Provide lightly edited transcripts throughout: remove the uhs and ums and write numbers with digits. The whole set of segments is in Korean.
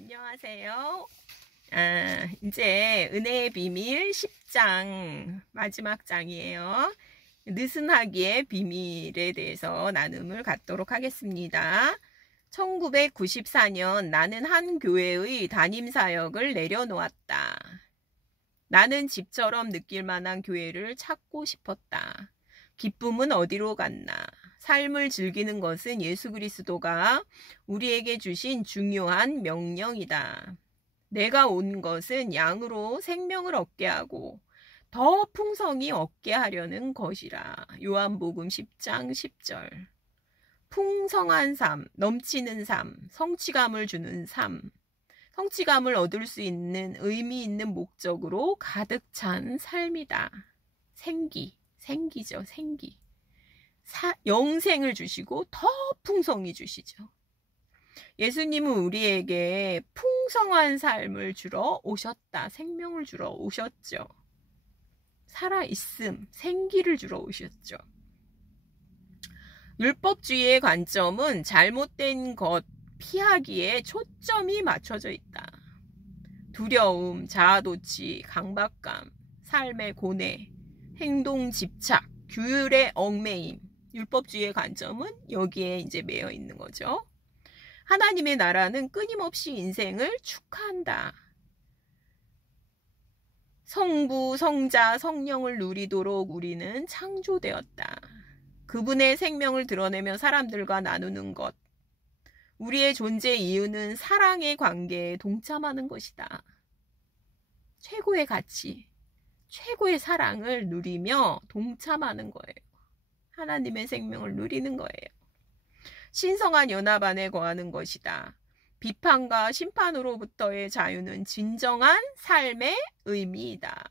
안녕하세요. 이제 은혜의 비밀 10장 마지막 장이에요. 느슨하기의 비밀에 대해서 나눔을 갖도록 하겠습니다. 1994년 나는 한 교회의 담임사역을 내려놓았다. 나는 집처럼 느낄 만한 교회를 찾고 싶었다. 기쁨은 어디로 갔나? 삶을 즐기는 것은 예수 그리스도가 우리에게 주신 중요한 명령이다. 내가 온 것은 양으로 생명을 얻게 하고 더 풍성히 얻게 하려는 것이라. 요한복음 10장 10절. 풍성한 삶, 넘치는 삶, 성취감을 주는 삶, 성취감을 얻을 수 있는 의미 있는 목적으로 가득 찬 삶이다. 생기죠, 생기. 영생을 주시고 더 풍성히 주시죠. 예수님은 우리에게 풍성한 삶을 주러 오셨다. 생명을 주러 오셨죠. 살아있음, 생기를 주러 오셨죠. 율법주의의 관점은 잘못된 것 피하기에 초점이 맞춰져 있다. 두려움, 자아도취, 강박감, 삶의 고뇌, 행동 집착, 규율의 얽매임, 율법주의의 관점은 여기에 이제 매여 있는 거죠. 하나님의 나라는 끊임없이 인생을 축하한다. 성부, 성자, 성령을 누리도록 우리는 창조되었다. 그분의 생명을 드러내며 사람들과 나누는 것. 우리의 존재 이유는 사랑의 관계에 동참하는 것이다. 최고의 가치, 최고의 사랑을 누리며 동참하는 거예요. 하나님의 생명을 누리는 거예요. 신성한 연합 안에 거하는 것이다. 비판과 심판으로부터의 자유는 진정한 삶의 의미이다.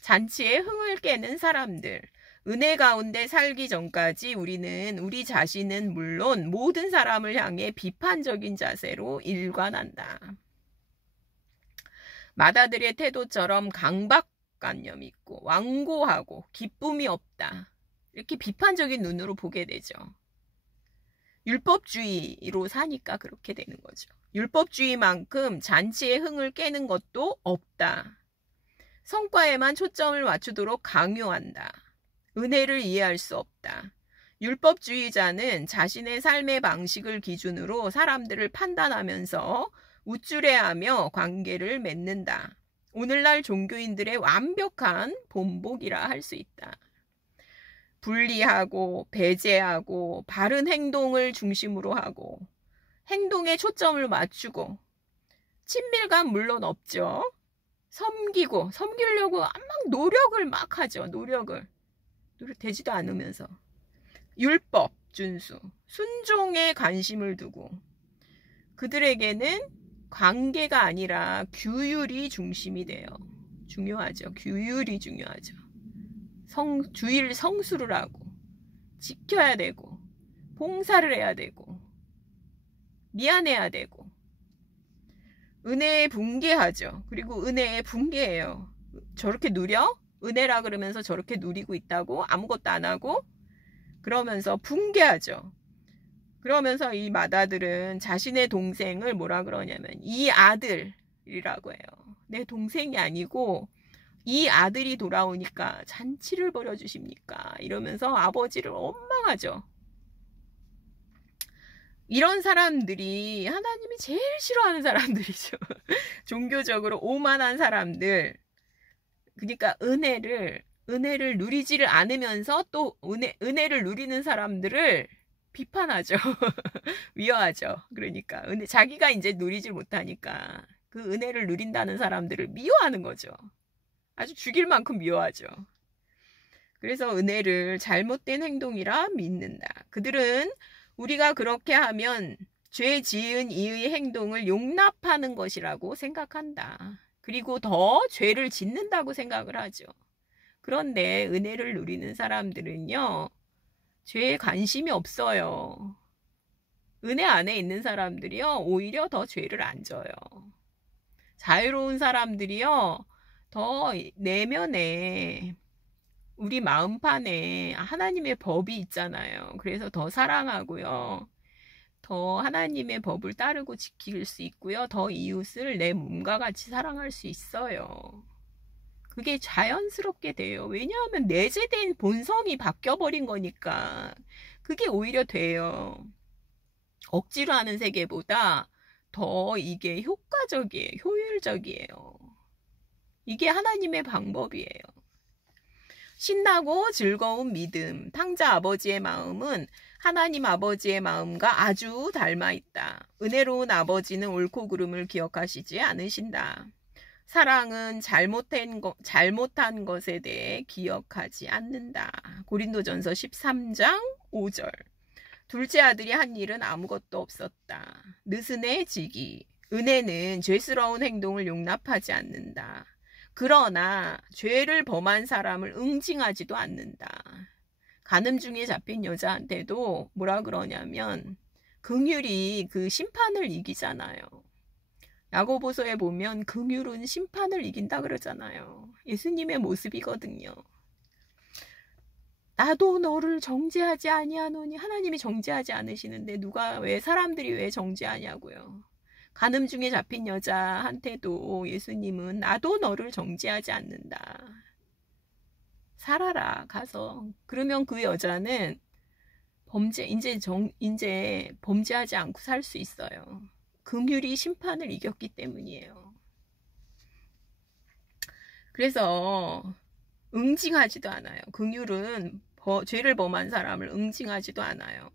잔치에 흥을 깨는 사람들. 은혜 가운데 살기 전까지 우리는 우리 자신은 물론 모든 사람을 향해 비판적인 자세로 일관한다. 마다들의 태도처럼 강박관념이 있고 완고하고 기쁨이 없다. 이렇게 비판적인 눈으로 보게 되죠. 율법주의로 사니까 그렇게 되는 거죠. 율법주의만큼 잔치의 흥을 깨는 것도 없다. 성과에만 초점을 맞추도록 강요한다. 은혜를 이해할 수 없다. 율법주의자는 자신의 삶의 방식을 기준으로 사람들을 판단하면서 우쭐해하며 관계를 맺는다. 오늘날 종교인들의 완벽한 본보기라 할 수 있다. 분리하고 배제하고 바른 행동을 중심으로 하고 행동에 초점을 맞추고 친밀감 물론 없죠. 섬기려고 막 노력을 막 하죠. 노력 되지도 않으면서 율법 준수, 순종에 관심을 두고 그들에게는 관계가 아니라 규율이 중심이 돼요. 중요하죠. 규율이 중요하죠. 주일 성수를 하고 지켜야 되고 봉사를 해야 되고 미안해야 되고 은혜에 붕괴하죠. 그리고 은혜에 붕괴해요. 저렇게 누려? 은혜라 그러면서 저렇게 누리고 있다고 아무것도 안 하고 그러면서 붕괴하죠. 그러면서 이 마다들은 자신의 동생을 뭐라 그러냐면 이 아들이라고 해요. 내 동생이 아니고 이 아들이 돌아오니까 잔치를 벌여주십니까? 이러면서 아버지를 원망하죠. 이런 사람들이 하나님이 제일 싫어하는 사람들이죠. 종교적으로 오만한 사람들. 그러니까 은혜를 누리지를 않으면서 또 은혜를 누리는 사람들을 비판하죠. 미워하죠. 그러니까 자기가 이제 누리질 못하니까 그 은혜를 누린다는 사람들을 미워하는 거죠. 아주 죽일 만큼 미워하죠. 그래서 은혜를 잘못된 행동이라 믿는다. 그들은 우리가 그렇게 하면 죄 지은 이의 행동을 용납하는 것이라고 생각한다. 그리고 더 죄를 짓는다고 생각을 하죠. 그런데 은혜를 누리는 사람들은요, 죄에 관심이 없어요. 은혜 안에 있는 사람들이요, 오히려 더 죄를 안 져요. 자유로운 사람들이요, 더 내면에 우리 마음판에 하나님의 법이 있잖아요. 그래서 더 사랑하고요. 더 하나님의 법을 따르고 지킬 수 있고요. 더 이웃을 내 몸과 같이 사랑할 수 있어요. 그게 자연스럽게 돼요. 왜냐하면 내재된 본성이 바뀌어버린 거니까 그게 오히려 돼요. 억지로 하는 세계보다 더 이게 효과적이에요. 효율적이에요. 이게 하나님의 방법이에요. 신나고 즐거운 믿음. 탕자 아버지의 마음은 하나님 아버지의 마음과 아주 닮아 있다. 은혜로운 아버지는 옳고 그름을 기억하시지 않으신다. 사랑은 잘못한 것에 대해 기억하지 않는다. 고린도전서 13장 5절. 둘째 아들이 한 일은 아무것도 없었다. 느슨해지기. 은혜는 죄스러운 행동을 용납하지 않는다. 그러나 죄를 범한 사람을 응징하지도 않는다. 간음 중에 잡힌 여자한테도 뭐라 그러냐면 긍휼이 그 심판을 이기잖아요. 야고보서에 보면 긍휼은 심판을 이긴다 그러잖아요. 예수님의 모습이거든요. 나도 너를 정죄하지 아니하노니. 하나님이 정죄하지 않으시는데 사람들이 왜 정죄하냐고요. 간음 중에 잡힌 여자한테도 예수님은 나도 너를 정죄하지 않는다. 살아라 가서. 그러면 그 여자는 이제 범죄하지 않고 살 수 있어요. 긍휼이 심판을 이겼기 때문이에요. 그래서 응징하지도 않아요. 긍휼은 죄를 범한 사람을 응징하지도 않아요.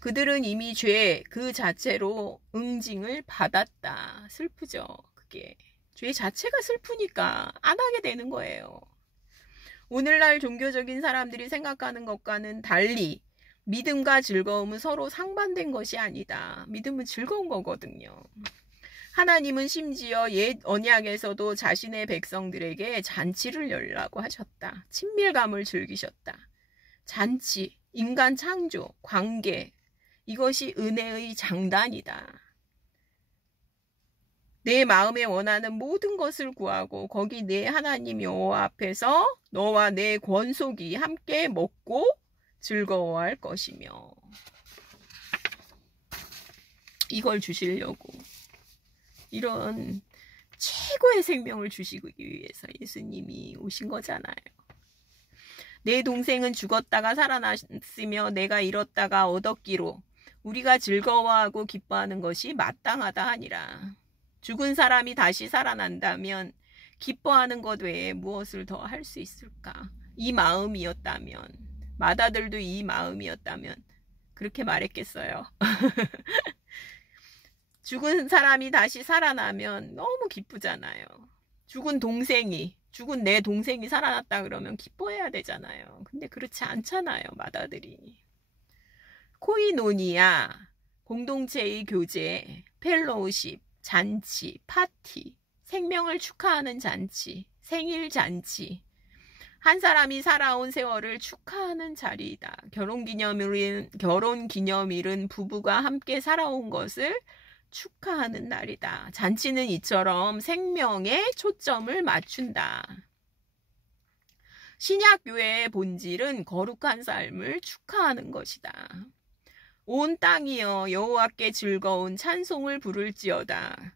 그들은 이미 죄 그 자체로 응징을 받았다. 슬프죠. 그게 죄 자체가 슬프니까 안 하게 되는 거예요. 오늘날 종교적인 사람들이 생각하는 것과는 달리 믿음과 즐거움은 서로 상반된 것이 아니다. 믿음은 즐거운 거거든요. 하나님은 심지어 옛 언약에서도 자신의 백성들에게 잔치를 열라고 하셨다. 친밀감을 즐기셨다. 잔치, 인간 창조, 관계, 이것이 은혜의 장단이다. 내 마음에 원하는 모든 것을 구하고 거기 내 하나님 여호와 앞에서 너와 내 권속이 함께 먹고 즐거워할 것이며. 이걸 주시려고 이런 최고의 생명을 주시기 위해서 예수님이 오신 거잖아요. 내 동생은 죽었다가 살아났으며 내가 잃었다가 얻었기로 우리가 즐거워하고 기뻐하는 것이 마땅하다 하니라. 죽은 사람이 다시 살아난다면 기뻐하는 것 외에 무엇을 더 할 수 있을까? 이 마음이었다면, 마다들도 이 마음이었다면 그렇게 말했겠어요. 죽은 사람이 다시 살아나면 너무 기쁘잖아요. 죽은 내 동생이 살아났다 그러면 기뻐해야 되잖아요. 근데 그렇지 않잖아요, 마다들이. 코이노니아, 공동체의 교제, 펠로우십, 잔치, 파티, 생명을 축하하는 잔치, 생일 잔치, 한 사람이 살아온 세월을 축하하는 자리이다. 결혼 기념일은 부부가 함께 살아온 것을 축하하는 날이다. 잔치는 이처럼 생명에 초점을 맞춘다. 신약교회의 본질은 거룩한 삶을 축하하는 것이다. 온 땅이여 여호와께 즐거운 찬송을 부를지어다.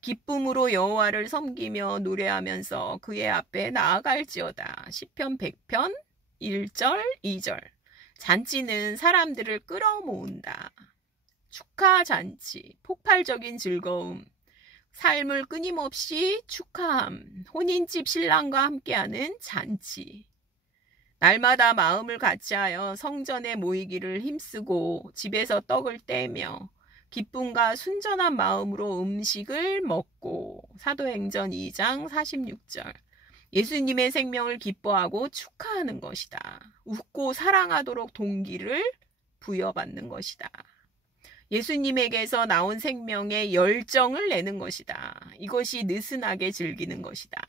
기쁨으로 여호와를 섬기며 노래하면서 그의 앞에 나아갈지어다. 시편 100편 1절 2절. 잔치는 사람들을 끌어모은다. 축하 잔치, 폭발적인 즐거움, 삶을 끊임없이 축하함, 혼인집 신랑과 함께하는 잔치. 날마다 마음을 같이하여 성전에 모이기를 힘쓰고 집에서 떡을 떼며 기쁨과 순전한 마음으로 음식을 먹고. 사도행전 2장 46절. 예수님의 생명을 기뻐하고 축하하는 것이다. 웃고 사랑하도록 동기를 부여받는 것이다. 예수님에게서 나온 생명에 열정을 내는 것이다. 이것이 느슨하게 즐기는 것이다.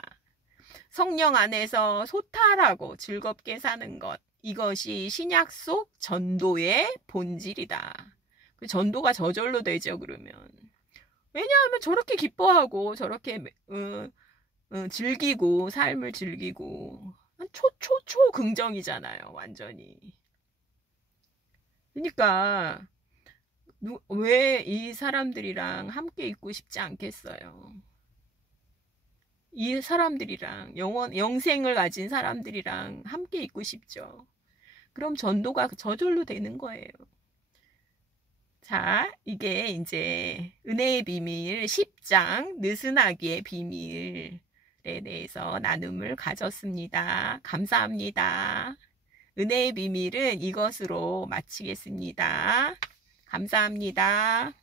성령 안에서 소탈하고 즐겁게 사는 것. 이것이 신약 속 전도의 본질이다. 전도가 저절로 되죠, 그러면. 왜냐하면 저렇게 기뻐하고 저렇게 즐기고 삶을 즐기고 초 긍정이잖아요, 완전히. 그러니까 왜 이 사람들이랑 함께 있고 싶지 않겠어요? 이 사람들이랑 영생을 가진 사람들이랑 함께 있고 싶죠. 그럼 전도가 저절로 되는 거예요. 자, 이게 이제 은혜의 비밀 10장 느슨하기의 비밀에 대해서 나눔을 가졌습니다. 감사합니다. 은혜의 비밀은 이것으로 마치겠습니다. 감사합니다.